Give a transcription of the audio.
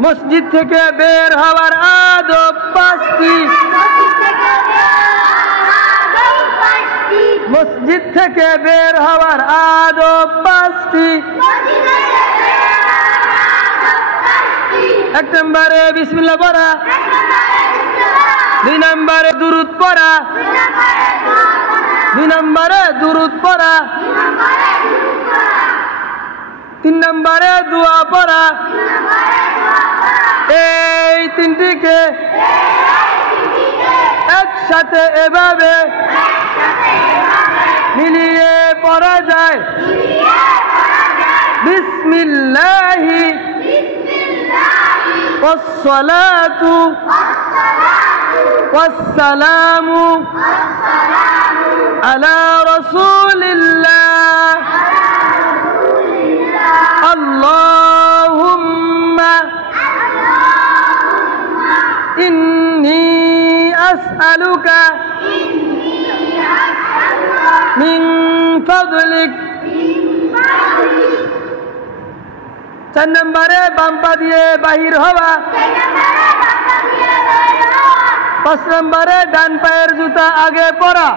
মসজিদ থেকে বের হওয়ার আদব 5টি। মসজিদ থেকে বের হওয়ার আদব 5টি। 1 নম্বরে বিসমিল্লাহ পড়া, 2 নম্বরে দুরূদ পড়া, 2 নম্বরে দুরূদ পড়া, 3 নম্বরে দোয়া পড়া। এই 3টিকে একসাথে এভাবে মিলিয়ে পড়া যায়। বিসমিল্লাহি ওয়াসসালাতু ওয়াসসালামু আলা রাসূলিল্লাহ। আল্লাহুম্মা ইন্নী আসআলুকা মিন ফাদলিক। 4 নম্বরে বাম পা দিয়ে বাহির হওয়া। 5 নম্বরে ডান পায়ের জুতা আগে পরা।